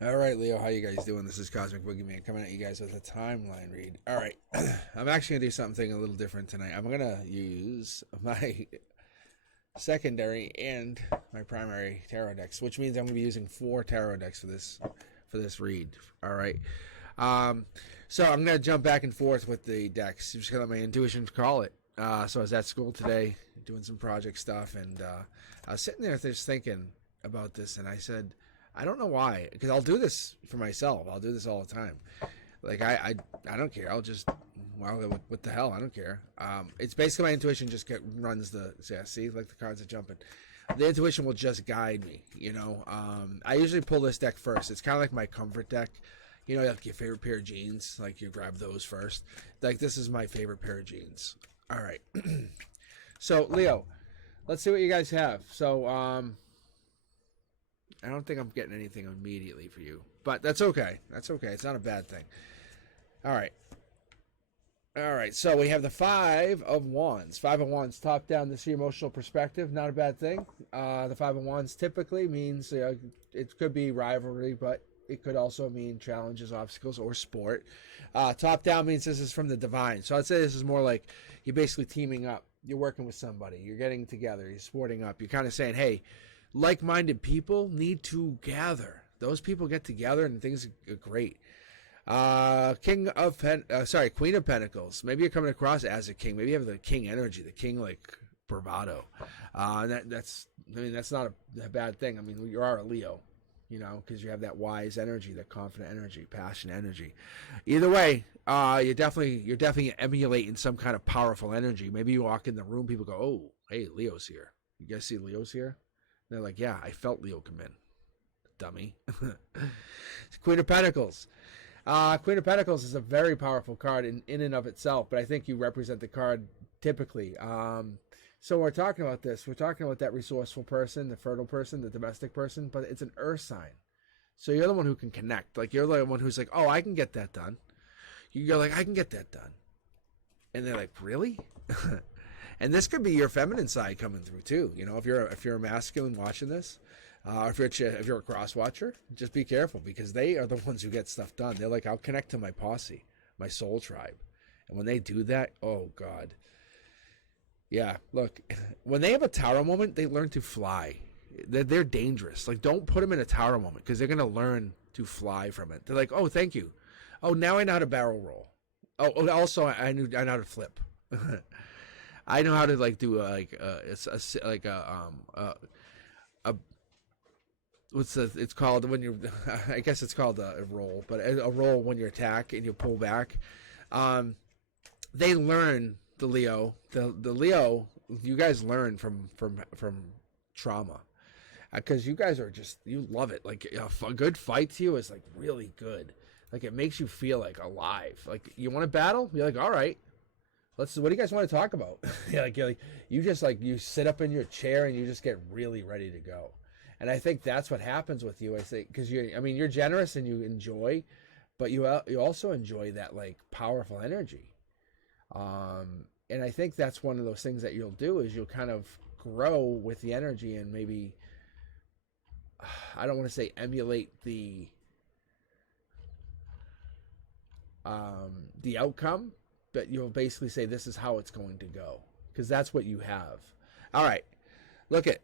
All right, Leo, how you guys doing? This is Cosmic Boogeyman coming at you guys with a timeline read. All right, I'm actually gonna do something a little different tonight. I'm gonna use my secondary and my primary tarot decks, which means I'm gonna be using 4 tarot decks for this read. All right, um, so I'm gonna jump back and forth with the decks. I'm just gonna let my intuition call it. So I was at school today doing some project stuff, and I was sitting there just thinking about this, and I said, I don't know why, because I'll do this for myself. I'll do this all the time. Like I don't care. I'll just what the hell? I don't care. It's basically my intuition just runs the see like the cards are jumping. The intuition will just guide me. I usually pull this deck first. It's kind of like my comfort deck. Like your favorite pair of jeans. Like you grab those first. Like this is my favorite pair of jeans. All right. So Leo, let's see what you guys have. So I don't think I'm getting anything immediately for you, but that's okay. That's okay. It's not a bad thing. All right. All right. So we have the Five of Wands. Five of Wands, top down. This is your emotional perspective. Not a bad thing. The Five of Wands typically means it could be rivalry, but it could also mean challenges, obstacles, or sport. Top down means this is from the divine. So I'd say this is more like you're basically teaming up. You're working with somebody. You're getting together. You're sporting up. You're kind of saying, hey, like-minded people need to gather. Those people get together and things are great. Queen of Pentacles. Maybe you're coming across as a king. Maybe you have the king energy, the king like bravado. That's not a bad thing. I mean, you are a Leo, because you have that wise energy, that confident energy, passionate energy. Either way, you're definitely emulating some kind of powerful energy. Maybe you walk in the room, people go, "Oh, hey, Leo's here." You guys see Leo's here? They're like, yeah, I felt Leo come in. Dummy. Queen of Pentacles. Queen of Pentacles is a very powerful card in and of itself, but I think you represent the card typically. So when we're talking about this, we're talking about that resourceful person, the fertile person, the domestic person, but it's an earth sign. So you're the one who can connect. Like you're the one who's like, oh, I can get that done. You're like, I can get that done. And they're like, really? And this could be your feminine side coming through too. If you're a masculine watching this, or if you're a cross watcher, just be careful because they are the ones who get stuff done. They're like, I'll connect to my posse, my soul tribe, and when they do that, oh god, yeah. Look, when they have a tower moment, they learn to fly. They're dangerous. Like, don't put them in a tower moment because they're gonna learn to fly from it. They're like, oh, thank you. Oh, now I know how to barrel roll. Oh, also I know how to flip. I know how to like do it's called when you I guess it's called a roll, but a roll when you attack and you pull back. They learn the Leo. You guys learn from trauma because you guys are you love it. Like a good fight to you is like really good. Like it makes you feel like alive. Like you want to battle, you're like, all right. What do you guys want to talk about? You sit up in your chair and you just get really ready to go. And I think that's what happens with you. I think because you're generous and you enjoy, but you also enjoy that like powerful energy. And I think that's one of those things that you'll do is you'll kind of grow with the energy and maybe I don't want to say emulate the outcome, but you'll basically say this is how it's going to go because that's what you have. All right, look at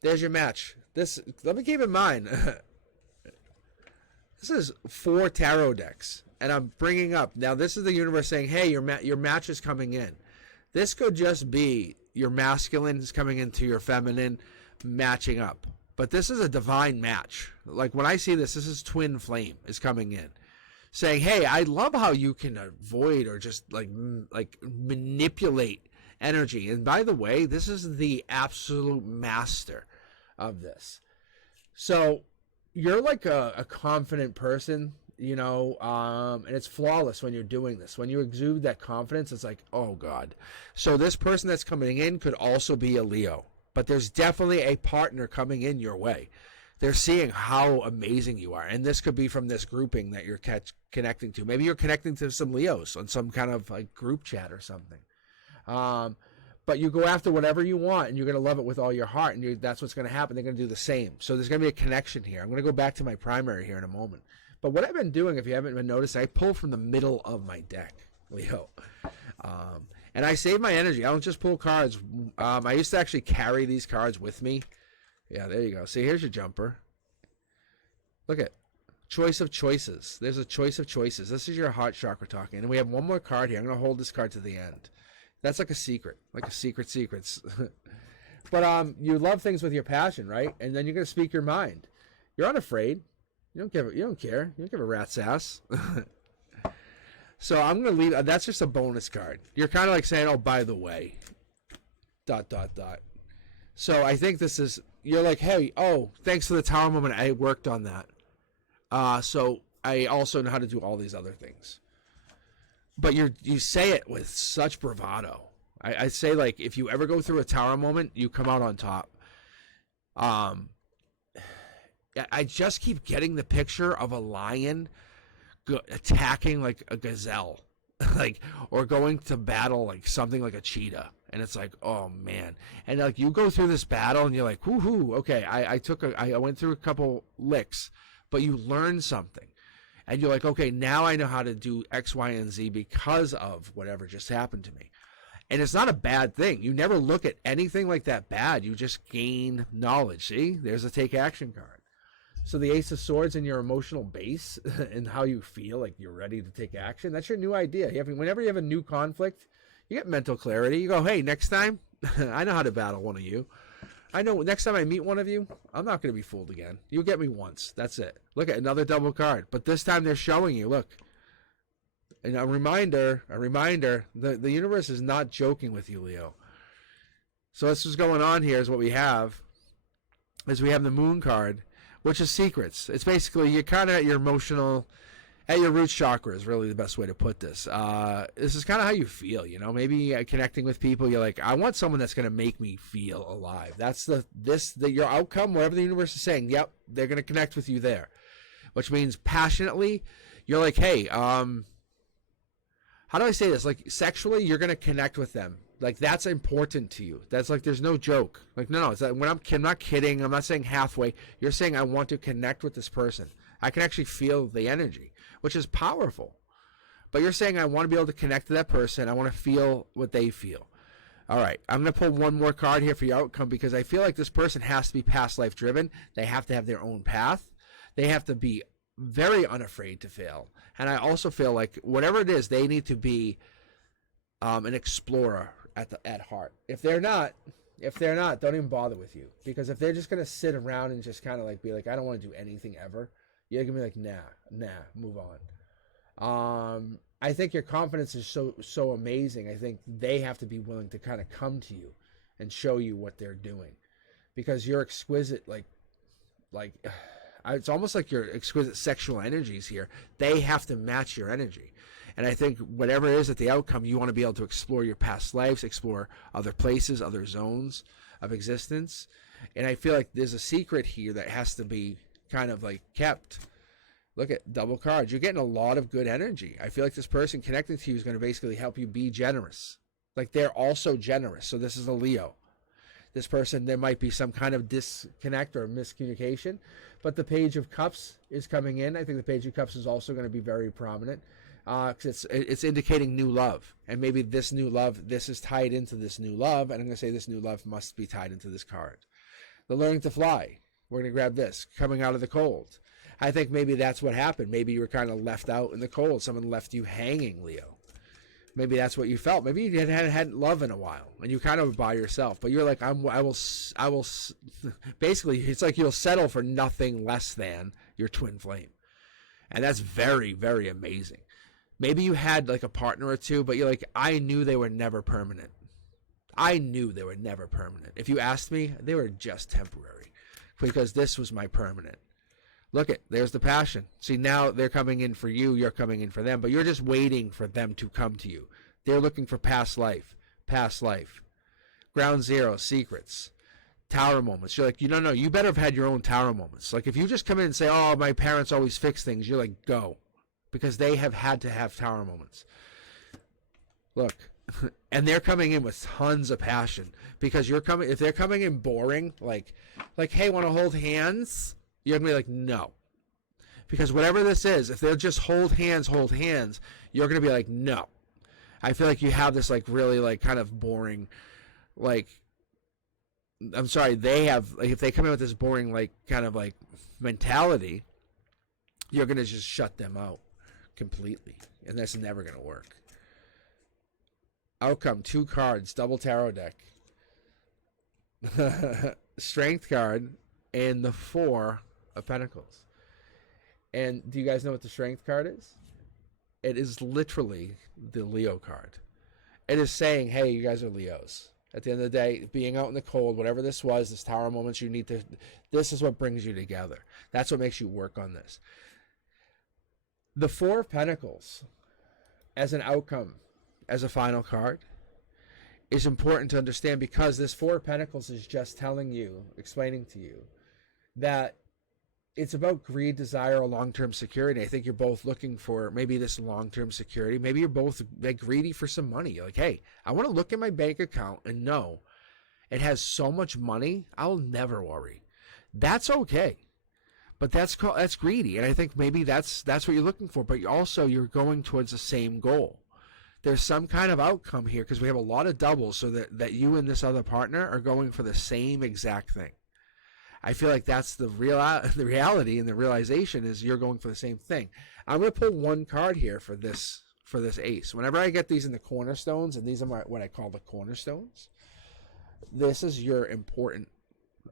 there's your match. Let me keep in mind this is 4 tarot decks, and I'm bringing up now. This is the universe saying, "Hey, your match is coming in." This could just be your masculine is coming into your feminine, matching up. But this is a divine match. Like when I see this is twin flame is coming in, saying, "Hey, I love how you can avoid or just like manipulate energy." And by the way, this is the absolute master of this. So you're like a confident person, and it's flawless when you're doing this. When you exude that confidence, it's like, oh god. So this person that's coming in could also be a Leo, but there's definitely a partner coming in your way. They're seeing how amazing you are, and this could be from this grouping that you're connecting to. Maybe you're connecting to some Leos on some kind of like group chat or something. but you go after whatever you want, and you're going to love it with all your heart, and that's what's going to happen. They're going to do the same. So there's going to be a connection here. I'm going to go back to my primary here in a moment. But what I've been doing, if you haven't been noticing, I pull from the middle of my deck, Leo. And I save my energy. I don't just pull cards. I used to actually carry these cards with me. Yeah, there you go. See, here's your jumper. Look at choice of choices. There's a choice of choices. This is your heart chakra talking. And we have one more card here. I'm going to hold this card to the end. That's like a secret, secrets. But you love things with your passion, right? And then you're going to speak your mind. You're unafraid. You don't care. You don't give a rat's ass. So I'm going to leave. That's just a bonus card. You're kind of like saying, oh, by the way, ... So I think this is, you're like, hey, oh, thanks for the Tower moment. I worked on that. So I also know how to do all these other things. But you say it with such bravado. I say, like, if you ever go through a Tower moment, you come out on top. I just keep getting the picture of a lion attacking like a gazelle, like, or going to battle like something like a cheetah. And it's like, oh man. And like you go through this battle and you're like, woohoo, okay, I went through a couple licks, but you learn something. And you're like, okay, now I know how to do X, Y, and Z because of whatever just happened to me. And it's not a bad thing. You never look at anything like that bad. You just gain knowledge. See, there's a take action card. So the Ace of Swords in your emotional base and how you feel like you're ready to take action. That's your new idea. Whenever you have a new conflict, you get mental clarity. You go, hey, next time, I know how to battle one of you. I know next time I meet one of you, I'm not going to be fooled again. You'll get me once. That's it. Look at another double card. But this time they're showing you, look. And a reminder, the universe is not joking with you, Leo. So this is going on here is what we have. Is we have the Moon card, which is secrets. It's basically you're kind of at your emotional, at your root chakra is really the best way to put this. This is kind of how you feel, you know. Maybe connecting with people, you're like, I want someone that's going to make me feel alive. That's your outcome. Whatever the universe is saying, yep, they're going to connect with you there, which means passionately, you're like, hey, how do I say this? Like sexually, you're going to connect with them. Like that's important to you. That's like there's no joke. Like no, it's like when I'm not kidding. I'm not saying halfway. You're saying I want to connect with this person. I can actually feel the energy, which is powerful. But you're saying I want to be able to connect to that person. I want to feel what they feel. All right, I'm going to pull one more card here for your outcome because I feel like this person has to be past life driven. They have to have their own path. They have to be very unafraid to fail. And I also feel like whatever it is, they need to be an explorer at heart. If they're not, don't even bother with you. Because if they're just going to sit around and just kind of like be like, I don't want to do anything ever, you're going to be like, nah, move on. I think your confidence is so amazing. I think they have to be willing to kind of come to you and show you what they're doing. Because you're exquisite, like it's almost like your exquisite sexual energies here. They have to match your energy. And I think whatever it is at the outcome, you want to be able to explore your past lives, explore other places, other zones of existence. And I feel like there's a secret here that has to be kind of like kept. Look at double cards. You're getting a lot of good energy. I feel like this person connecting to you is going to basically help you be generous. Like they're also generous. So this is a Leo. This person, there might be some kind of disconnect or miscommunication. But the Page of Cups is coming in. I think the Page of Cups is also going to be very prominent. Because it's indicating new love. And maybe this new love, this is tied into this new love. And I'm going to say this new love must be tied into this card. The learning to fly. We're going to grab this. Coming out of the cold. I think maybe that's what happened. Maybe you were kind of left out in the cold. Someone left you hanging, Leo. Maybe that's what you felt. Maybe you hadn't love in a while. And you kind of were by yourself. But you're like, I will. Basically, it's like you'll settle for nothing less than your twin flame. And that's very, very amazing. Maybe you had like a partner or two, but you're like, I knew they were never permanent. I knew they were never permanent. If you asked me, they were just temporary because this was my permanent. Look at, there's the passion. See, now they're coming in for you, you're coming in for them, but you're just waiting for them to come to you. They're looking for past life. Ground zero, secrets. Tower moments. You're like, you don't know, you better have had your own tower moments. Like if you just come in and say, oh, my parents always fix things, you're like, go. Because they have had to have tower moments. Look, And they're coming in with tons of passion because if they're coming in boring, like, hey, want to hold hands? You're going to be like, no. Because whatever this is, if they'll just hold hands, you're going to be like, no. I feel like you have this like really like kind of boring, like, I'm sorry, they have, like, if they come in with this boring like kind of like mentality, you're going to just shut them out completely. And that's never going to work. Outcome, 2 cards, double tarot deck. Strength card and the 4 of Pentacles. And do you guys know what the Strength card is? It is literally the Leo card. It is saying, hey, you guys are Leos. At the end of the day, being out in the cold, whatever this was, this tower moments, this is what brings you together. That's what makes you work on this. The 4 of Pentacles as an outcome, as a final card, is important to understand because this 4 of Pentacles is just telling you, explaining to you, that it's about greed, desire, or long-term security. I think you're both looking for maybe this long-term security. Maybe you're both like greedy for some money. You're like, hey, I want to look at my bank account and know it has so much money, I'll never worry. That's okay. But that's greedy. And I think maybe that's what you're looking for. But you're going towards the same goal. There's some kind of outcome here because we have a lot of doubles so that you and this other partner are going for the same exact thing. I feel like that's the reality and the realization is you're going for the same thing. I'm going to pull 1 card here for this ace. Whenever I get these in the cornerstones, and these are what I call the cornerstones, this is your important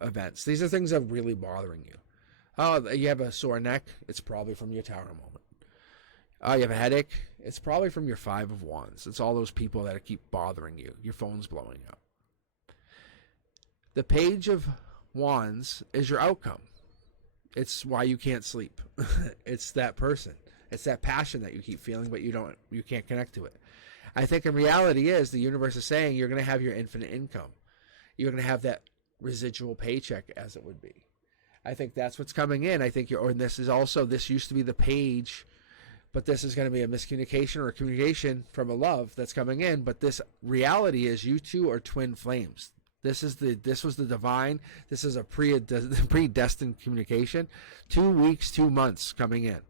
events. These are things that are really bothering you. Oh, you have a sore neck? It's probably from your tower moment. Oh, you have a headache? It's probably from your 5 of Wands. It's all those people that keep bothering you. Your phone's blowing up. The Page of Wands is your outcome. It's why you can't sleep. It's that person. It's that passion that you keep feeling, but you can't connect to it. I think in reality is the universe is saying you're going to have your infinite income. You're going to have that residual paycheck, as it would be. I think that's what's coming in. I think this used to be the Page, but this is going to be a miscommunication or a communication from a love that's coming in. But this reality is you two are twin flames. This was the divine. This is a predestined communication. 2 weeks, 2 months coming in.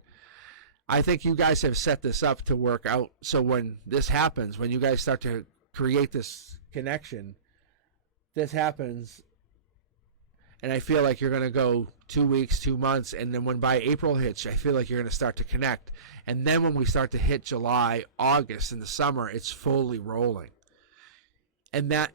I think you guys have set this up to work out. So when this happens, when you guys start to create this connection, this happens. And I feel like you're going to go 2 weeks, 2 months. And then when by April hits, I feel like you're going to start to connect. And then when we start to hit July, August, in the summer, it's fully rolling. And that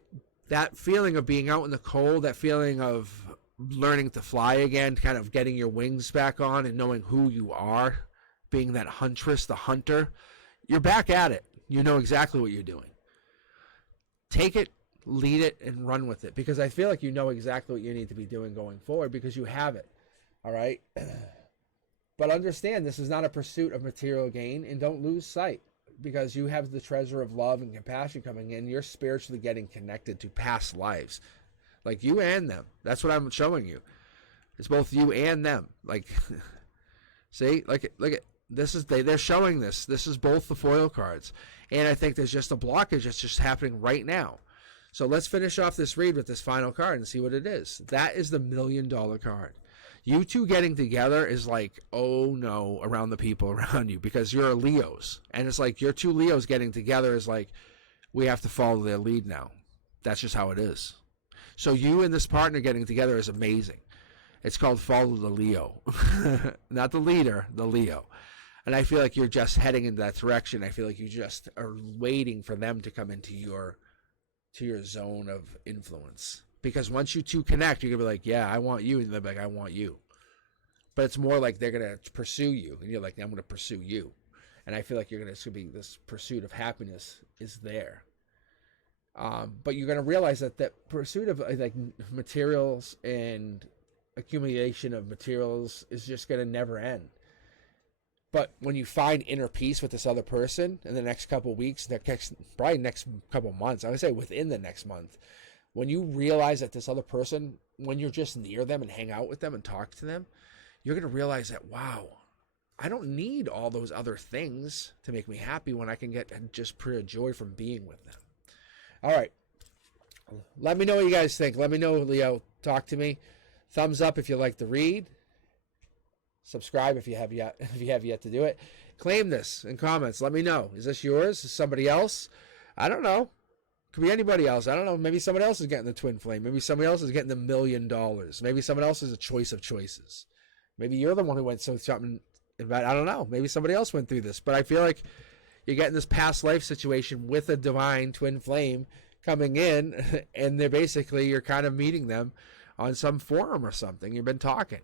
feeling of being out in the cold, that feeling of learning to fly again, kind of getting your wings back on and knowing who you are, being that huntress, the hunter, you're back at it. You know exactly what you're doing. Take it, lead it, and run with it because I feel like you know exactly what you need to be doing going forward because you have it. All right? But understand this is not a pursuit of material gain, and don't lose sight. Because you have the treasure of love and compassion coming in, you're spiritually getting connected to past lives, like you and them. That's what I'm showing you. It's both you and them. Like, see, look at this is they're showing this. This is both the foil cards, and I think there's just a blockage that's just happening right now. So let's finish off this read with this final card and see what it is. That is the $1 million card. You two getting together is like, oh no, around the people around you because you're Leos. And it's like your 2 Leos getting together is like, we have to follow their lead now. That's just how it is. So you and this partner getting together is amazing. It's called follow the Leo. Not the leader, the Leo. And I feel like you're just heading in that direction. I feel like you just are waiting for them to come into your zone of influence. Because once you two connect, you're going to be like, yeah, I want you. And they'll be like, I want you. But it's more like they're going to pursue you. And you're like, I'm going to pursue you. And I feel like it's going to be this pursuit of happiness is there. But you're going to realize that pursuit of like materials and accumulation of materials is just going to never end. But when you find inner peace with this other person in the next couple of weeks, probably next couple of months, I would say within the next month, when you realize that this other person, when you're just near them and hang out with them and talk to them, you're going to realize that, wow, I don't need all those other things to make me happy when I can get just pure joy from being with them. All right. Let me know what you guys think. Let me know, Leo. Talk to me. Thumbs up if you like the read. Subscribe if you have yet to do it. Claim this in comments. Let me know. Is this yours? Is somebody else? I don't know. Could be anybody else. I don't know. Maybe somebody else is getting the twin flame. Maybe somebody else is getting the $1 million. Maybe someone else is a choice of choices. Maybe you're the one who went through something. But I don't know. Maybe somebody else went through this. But I feel like you're getting this past life situation with a divine twin flame coming in, and you're kind of meeting them on some forum or something. You've been talking.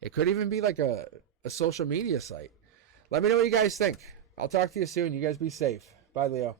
It could even be like a social media site. Let me know what you guys think. I'll talk to you soon. You guys be safe. Bye, Leo.